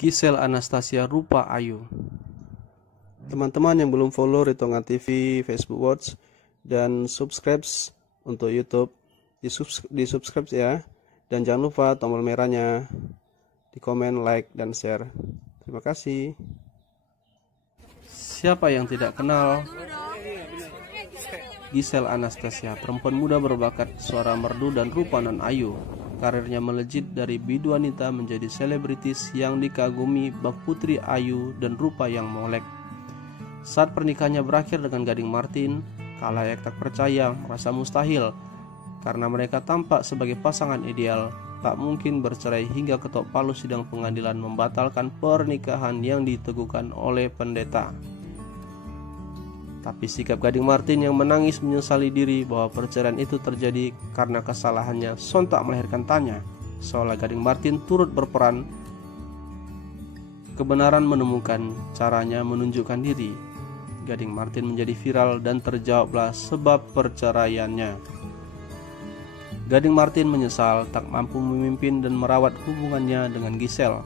Gisel Anastasia Rupa Ayu. Teman-teman yang belum follow Ritonga TV, Facebook Watch, dan subscribe untuk YouTube, di subscribe ya. Dan jangan lupa tombol merahnya, di komen, like, dan share. Terima kasih. Siapa yang tidak kenal Gisel Anastasia, perempuan muda berbakat suara merdu dan rupa nan ayu. Karirnya melejit dari bidu wanita menjadi selebritis yang dikagumi bak putri ayu dan rupa yang molek. Saat pernikahannya berakhir dengan Gading Martin, khalayak tak percaya, merasa mustahil karena mereka tampak sebagai pasangan ideal. Tak mungkin bercerai hingga ketok palu sidang pengadilan membatalkan pernikahan yang diteguhkan oleh pendeta. Tapi sikap Gading Martin yang menangis menyesali diri bahwa perceraian itu terjadi karena kesalahannya sontak melahirkan tanya, seolah Gading Martin turut berperan. Kebenaran menemukan caranya menunjukkan diri. Gading Martin menjadi viral dan terjawablah sebab perceraiannya. Gading Martin menyesal tak mampu memimpin dan merawat hubungannya dengan Gisel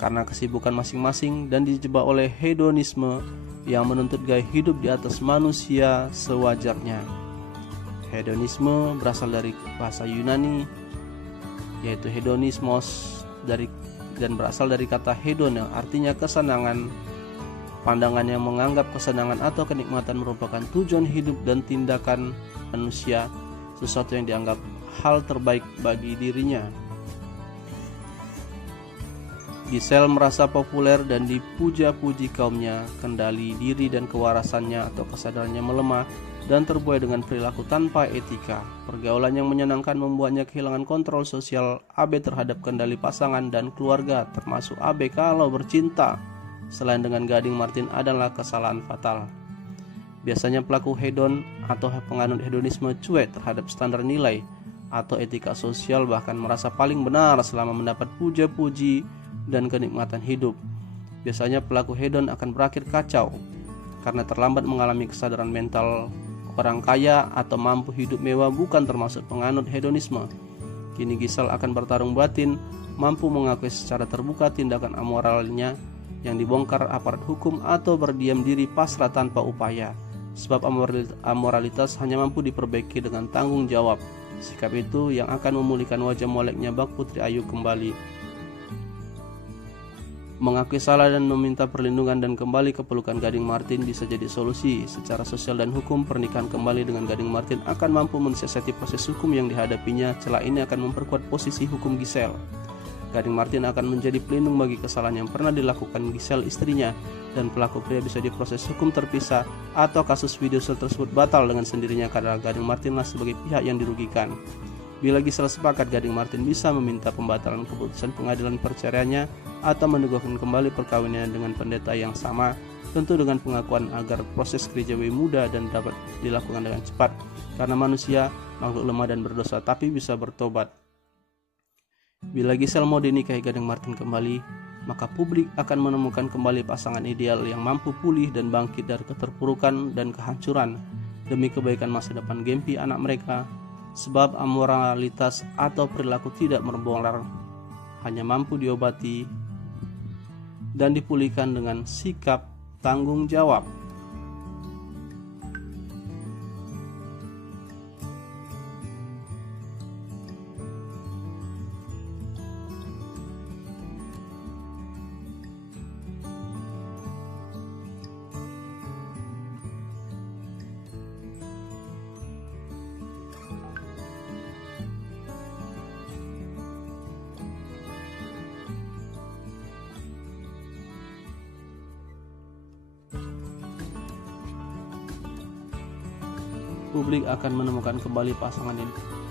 karena kesibukan masing-masing dan dijebak oleh hedonisme yang menuntut gaya hidup di atas manusia sewajarnya. Hedonisme berasal dari bahasa Yunani, yaitu hedonismos, dan berasal dari kata hedon yang artinya kesenangan. Pandangan yang menganggap kesenangan atau kenikmatan merupakan tujuan hidup dan tindakan manusia, sesuatu yang dianggap hal terbaik bagi dirinya. Gisel merasa populer dan dipuja-puji kaumnya. Kendali diri dan kewarasannya atau kesadarannya melemah dan terbuai dengan perilaku tanpa etika. Pergaulan yang menyenangkan membuatnya kehilangan kontrol sosial AB terhadap kendali pasangan dan keluarga, termasuk AB kalau bercinta. Selain dengan Gading Martin adalah kesalahan fatal. Biasanya pelaku hedon atau penganut hedonisme cuek terhadap standar nilai atau etika sosial, bahkan merasa paling benar selama mendapat puja-puji dan kenikmatan hidup. Biasanya pelaku hedon akan berakhir kacau karena terlambat mengalami kesadaran mental. Orang kaya atau mampu hidup mewah bukan termasuk penganut hedonisme. Kini Gisel akan bertarung batin, mampu mengakui secara terbuka tindakan amoralnya yang dibongkar aparat hukum atau berdiam diri pasrah tanpa upaya. Sebab amoralitas hanya mampu diperbaiki dengan tanggung jawab. Sikap itu yang akan memulihkan wajah moleknya bak putri ayu kembali. Mengakui salah dan meminta perlindungan dan kembali ke pelukan Gading Martin bisa jadi solusi. Secara sosial dan hukum, pernikahan kembali dengan Gading Martin akan mampu mensiasati proses hukum yang dihadapinya. Celah ini akan memperkuat posisi hukum Gisel. Gading Martin akan menjadi pelindung bagi kesalahan yang pernah dilakukan Gisel istrinya, dan pelaku pria bisa diproses hukum terpisah atau kasus video tersebut batal dengan sendirinya karena Gading Martinlah sebagai pihak yang dirugikan. Bila Gisel sepakat, Gading Martin bisa meminta pembatalan keputusan pengadilan perceraiannya atau meneguhkan kembali perkawinannya dengan pendeta yang sama, tentu dengan pengakuan agar proses gerejawi mudah dan dapat dilakukan dengan cepat, karena manusia makhluk lemah dan berdosa tapi bisa bertobat. Bila Gisel mau dinikahi Gading Martin kembali, maka publik akan menemukan kembali pasangan ideal yang mampu pulih dan bangkit dari keterpurukan dan kehancuran demi kebaikan masa depan Gempi anak mereka. Sebab amoralitas atau perilaku tidak merbongkar, hanya mampu diobati dan dipulihkan dengan sikap tanggung jawab. Publik akan menemukan kembali pasangan ini.